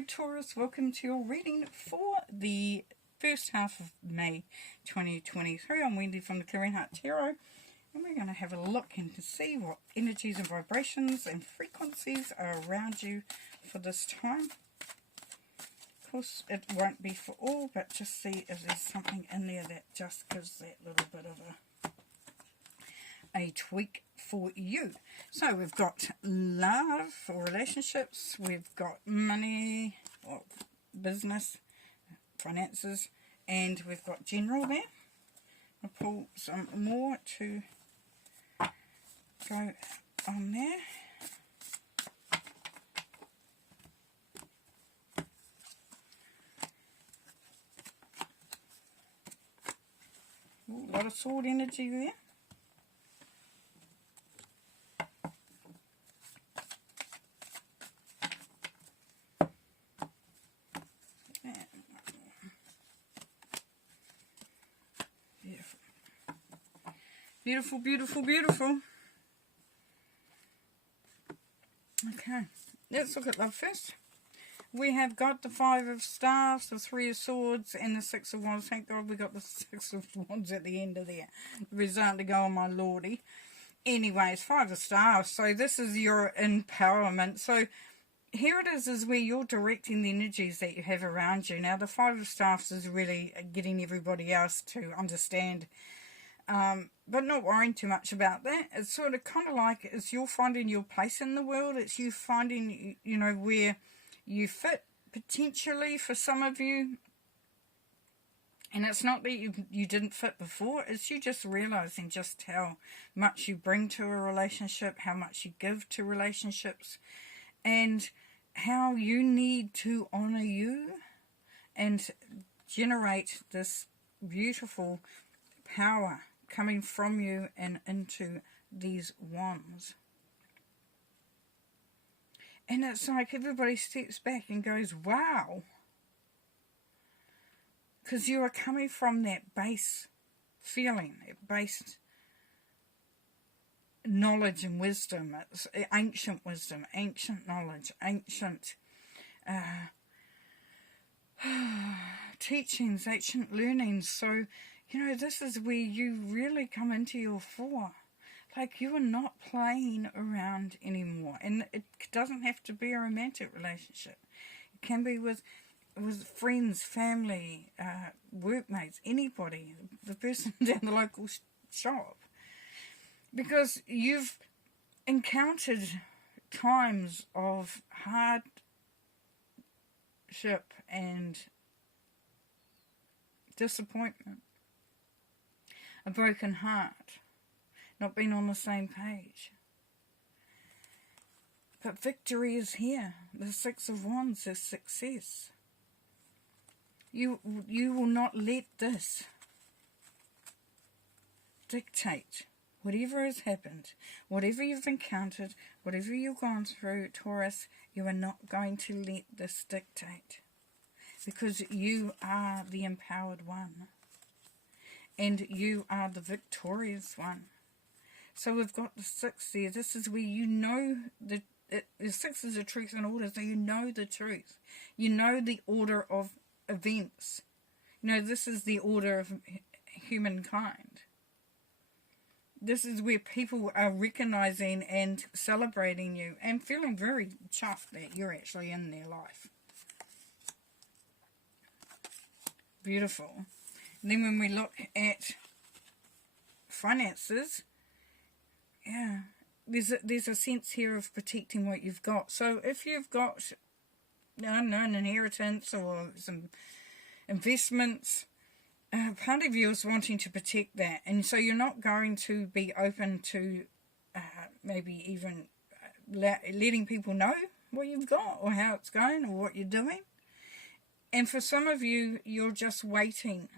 Hello Taurus, welcome to your reading for the first half of May 2023. I'm Wendy from the Clearing Heart Tarot, and we're going to have a look and see what energies and vibrations and frequencies are around you for this time. Of course, it won't be for all, but just see if there's something in there that just gives that little bit of a tweak for you. So we've got love or relationships, we've got money or business, finances, and we've got general there. I'll pull some more to go on there. Ooh, a lot of sword energy there. Beautiful, beautiful, beautiful. Okay, let's look at love first. We have got the Five of Staves, the Three of Swords, and the Six of Wands. Thank God we got the Six of Wands at the end of there. We're starting to go on my lordy. Anyways, Five of Staves. So this is your empowerment. So here it is where you're directing the energies that you have around you. Now, the Five of Staves is really getting everybody else to understand, but not worrying too much about that. It's sort of kind of like it's you're finding your place in the world. It's you finding, you know, where you fit potentially for some of you. And it's not that you didn't fit before. It's you just realizing just how much you bring to a relationship, how much you give to relationships, and how you need to honor you and generate this beautiful power coming from you and into these wands. And it's like everybody steps back and goes, wow. Because you are coming from that base feeling, that base knowledge and wisdom. It's ancient wisdom, ancient knowledge, ancient teachings, ancient learnings. So, you know, this is where you really come into your fore. Like, you are not playing around anymore. And it doesn't have to be a romantic relationship. It can be with friends, family, workmates, anybody, the person down the local shop. Because you've encountered times of hardship and disappointment, a broken heart, not being on the same page. But victory is here. The Six of Wands is success. You will not let this dictate whatever has happened, whatever you've encountered, whatever you've gone through, Taurus. You are not going to let this dictate, because you are the empowered one. And you are the victorious one. So we've got the Six there. This is where you know the Six is a truth and order. So you know the truth. You know the order of events. You know, this is the order of humankind. This is where people are recognizing and celebrating you and feeling very chuffed that you're actually in their life. Beautiful. And then when we look at finances, yeah, there's a sense here of protecting what you've got. So if you've got, I don't know, an inheritance or some investments, part of you is wanting to protect that. And so you're not going to be open to maybe even letting people know what you've got or how it's going or what you're doing. And for some of you, you're just waiting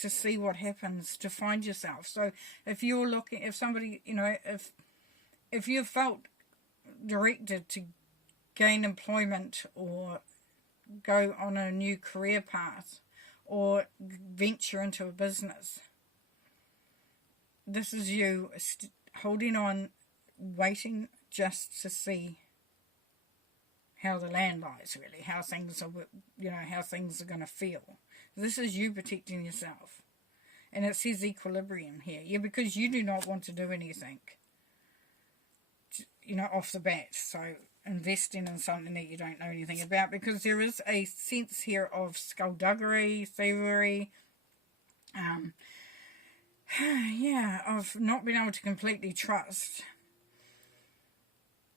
to see what happens, to find yourself. So if you're looking, if somebody, you know, if you felt directed to gain employment or go on a new career path or venture into a business, this is you holding on, waiting just to see how the land lies, really, how things are, how things are going to feel. This is you protecting yourself. And it says equilibrium here. Yeah, because you do not want to do anything, off the bat. So investing in something that you don't know anything about, because there is a sense here of skullduggery, thievery, of not being able to completely trust.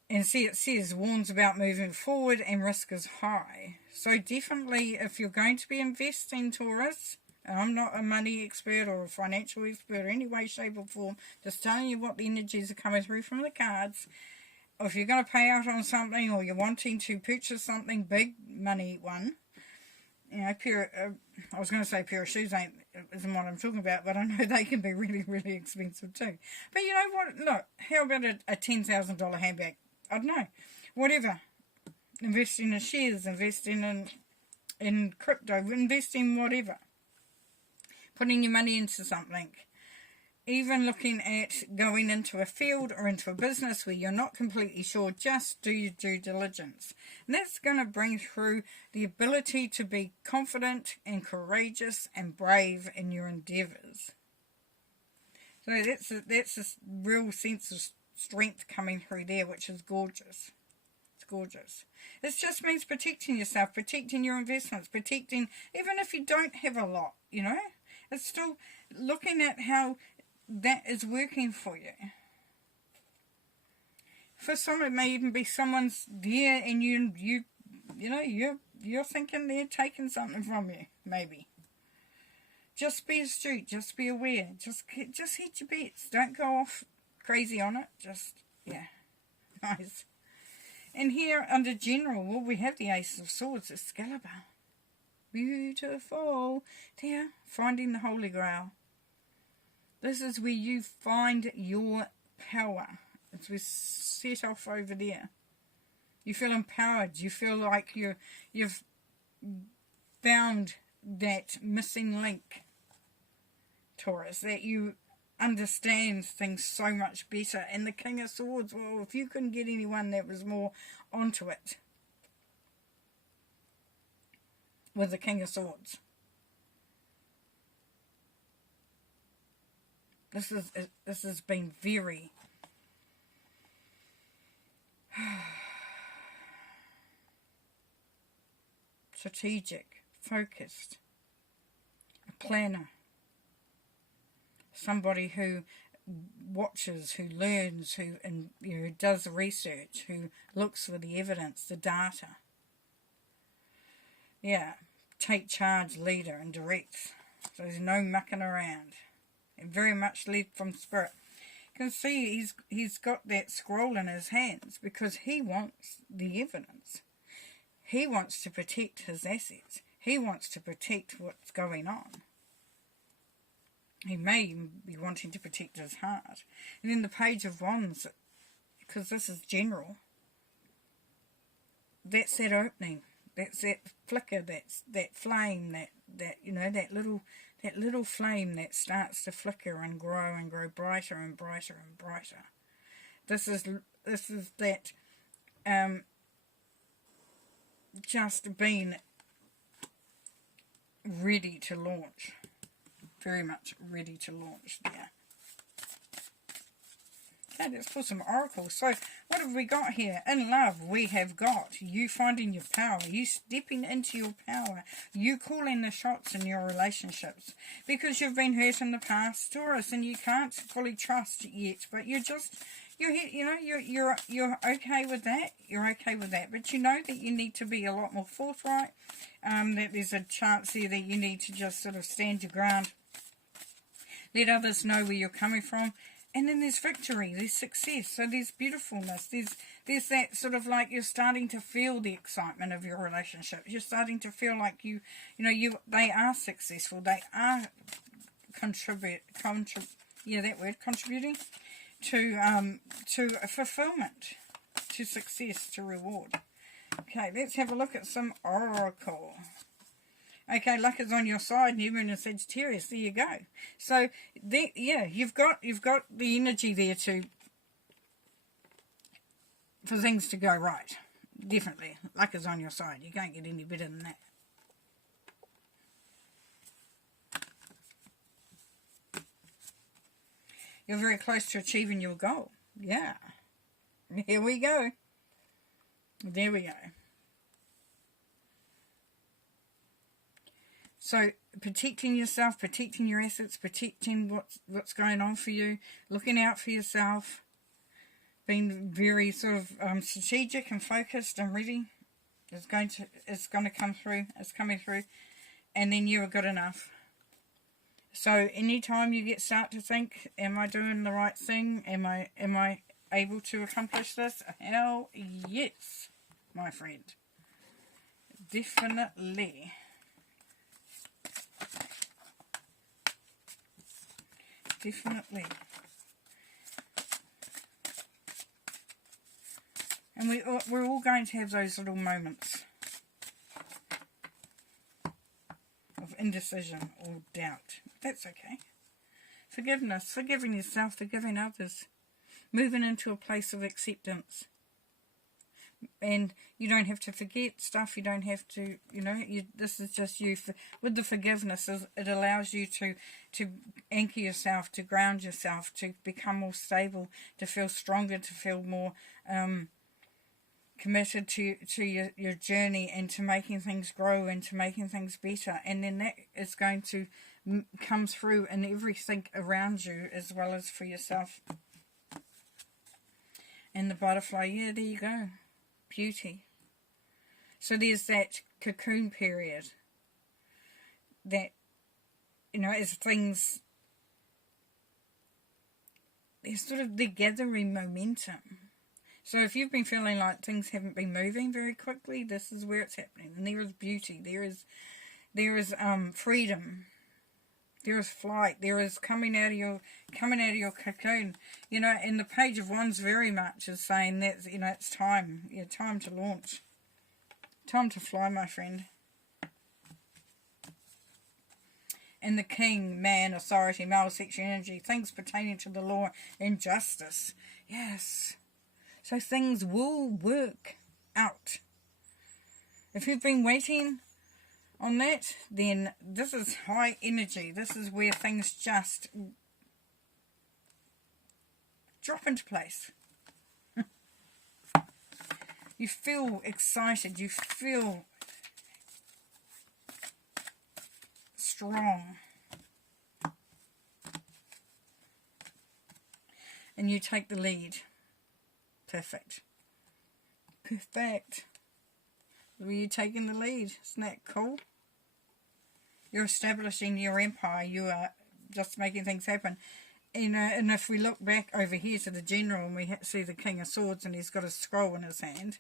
And see, it says, warns about moving forward and risk is high. So definitely, if you're going to be investing, Taurus, and I'm not a money expert or a financial expert or any way, shape or form, just telling you what the energies are coming through from the cards. Or if you're going to pay out on something, or you're wanting to purchase something big, money one, I was going to say a pair of shoes isn't what I'm talking about, but I know they can be really, really expensive too. But you know what? Look, how about a $10,000 handbag? I don't know. Whatever. Investing in shares, investing in crypto, investing whatever. Putting your money into something. Even looking at going into a field or into a business where you're not completely sure, just do your due diligence. And that's going to bring through the ability to be confident and courageous and brave in your endeavours. So that's a real sense of strength coming through there, which is gorgeous. It's gorgeous. It just means protecting yourself, protecting your investments, protecting, even if you don't have a lot, it's still looking at how that is working for you. For some, it may even be someone's there, and you're thinking they're taking something from you. Maybe. Just be astute. Just be aware. Just hit your bets. Don't go off crazy on it. Nice. And here under general, well, we have the Ace of Swords, Excalibur. Beautiful. There, finding the Holy Grail. This is where you find your power. As we set off over there. You feel empowered. You feel like you've found that missing link, Taurus. That you understand things so much better. And the King of Swords, well, if you couldn't get anyone that was more onto it. With the King of Swords. This has been very strategic, focused, a planner, somebody who watches, who learns, who does research, who looks for the evidence, the data. Yeah, take charge, leader, and directs. So there's no mucking around. And very much led from spirit. You can see he's got that scroll in his hands because he wants the evidence. He wants to protect his assets. He wants to protect what's going on. He may even be wanting to protect his heart. And then the Page of Wands, because this is general, that's that opening. That's that flicker, that's that flame, that little flame that starts to flicker and grow brighter and brighter and brighter. This is that just being ready to launch. Very much ready to launch there. Okay, let's pull some oracles. So, what have we got here? In love, we have got you finding your power, you stepping into your power, you calling the shots in your relationships. Because you've been hurt in the past, Taurus, and you can't fully trust yet, but you're okay with that. You're okay with that. But you know that you need to be a lot more forthright, that there's a chance here that you need to just sort of stand your ground, let others know where you're coming from. And then there's victory, there's success, so there's beautifulness, there's that sort of like you're starting to feel the excitement of your relationship. You're starting to feel like they are successful, they are contributing to a fulfillment, to success, to reward. Okay, let's have a look at some oracle. Okay, luck is on your side, New Moon and Sagittarius. There you go. So, you've got the energy there for things to go right. Definitely. Luck is on your side. You can't get any better than that. You're very close to achieving your goal. Yeah. Here we go. There we go. So, protecting yourself, protecting your assets, protecting what's going on for you, looking out for yourself, being very sort of strategic and focused and ready. It's going to come through. It's coming through. And then you are good enough. So anytime you start to think, am I doing the right thing? Am I able to accomplish this? Hell yes, my friend. Definitely. Definitely. And we're all going to have those little moments of indecision or doubt. That's okay. Forgiveness, forgiving yourself, forgiving others. Moving into a place of acceptance. And you don't have to forget stuff. You don't have to, this is just you. With the forgiveness, it allows you to anchor yourself, to ground yourself, to become more stable, to feel stronger, to feel more committed to your journey and to making things grow and to making things better. And then that is going to come through in everything around you as well as for yourself. And the butterfly, yeah, there you go. Beauty. So there's that cocoon period that, as things, they're gathering momentum. So if you've been feeling like things haven't been moving very quickly, this is where it's happening. And there is beauty. There is freedom. There is flight. There is coming out of your cocoon. And the Page of Wands very much is saying that, it's time. Yeah, time to launch. Time to fly, my friend. And the King, man, authority, male sexual energy, things pertaining to the law and justice. Yes. So things will work out. If you've been waiting on that, then this is high energy. This is where things just drop into place. You feel excited. You feel strong. And you take the lead. Perfect. Perfect. Were you taking the lead? Isn't that cool? You're establishing your empire. You are just making things happen. And if we look back over here to the general and we see the King of Swords and he's got a scroll in his hand.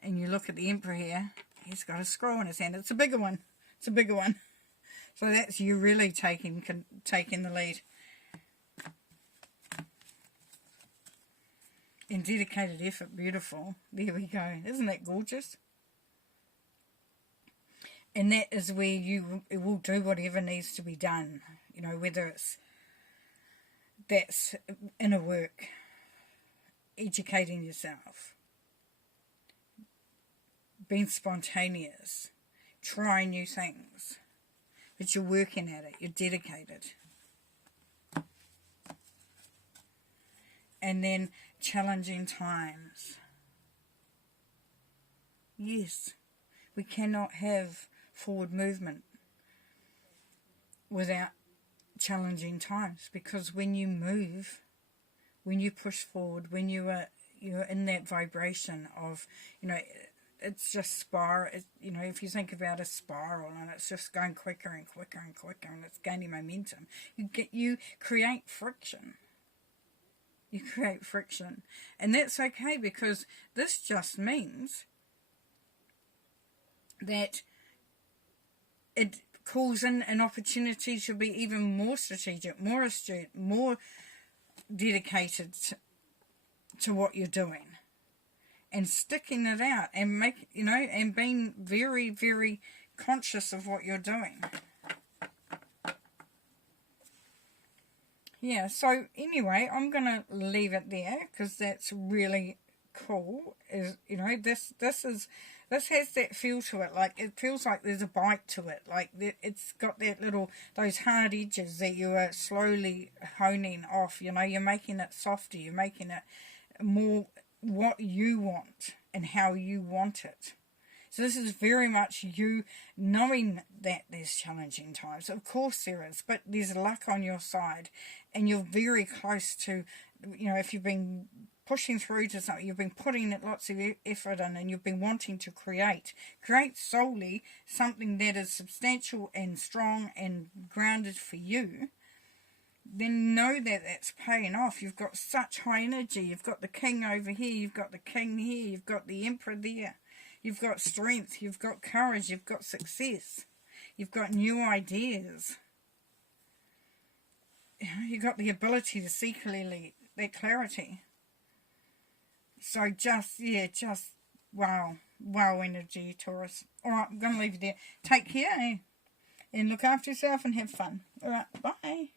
And you look at the Emperor here. He's got a scroll in his hand. It's a bigger one. It's a bigger one. So that's you really taking the lead. In dedicated effort, beautiful. There we go. Isn't that gorgeous? And that is where you will do whatever needs to be done. Whether that's inner work, educating yourself, being spontaneous, trying new things. But you're working at it. You're dedicated. And then challenging times. Yes, we cannot have forward movement without challenging times, because when you move, when you push forward, when you're in that vibration of, it's just if you think about a spiral and it's just going quicker and quicker and quicker and it's gaining momentum, you create friction. You create friction. And that's okay, because this just means that it calls in an opportunity to be even more strategic, more astute, more dedicated to what you're doing. And sticking it out and and being very, very conscious of what you're doing. Yeah, so anyway, I'm going to leave it there because that's really cool is, you know, this has that feel to it. Like, it feels like there's a bite to it. Like, it's got that little, those hard edges that you are slowly honing off. You know, you're making it softer. You're making it more what you want and how you want it. So this is very much you knowing that there's challenging times. Of course there is, but there's luck on your side. And you're very close to, you know, if you've been pushing through to something, you've been putting lots of effort in, and you've been wanting to create solely something that is substantial and strong and grounded for you, then know that that's paying off. You've got such high energy. You've got the king over here. You've got the king here. You've got the emperor there. You've got strength. You've got courage. You've got success. You've got new ideas. You've got the ability to see clearly, that clarity. So just wow energy, Taurus. Alright, I'm going to leave you there. Take care and look after yourself and have fun. Alright, bye.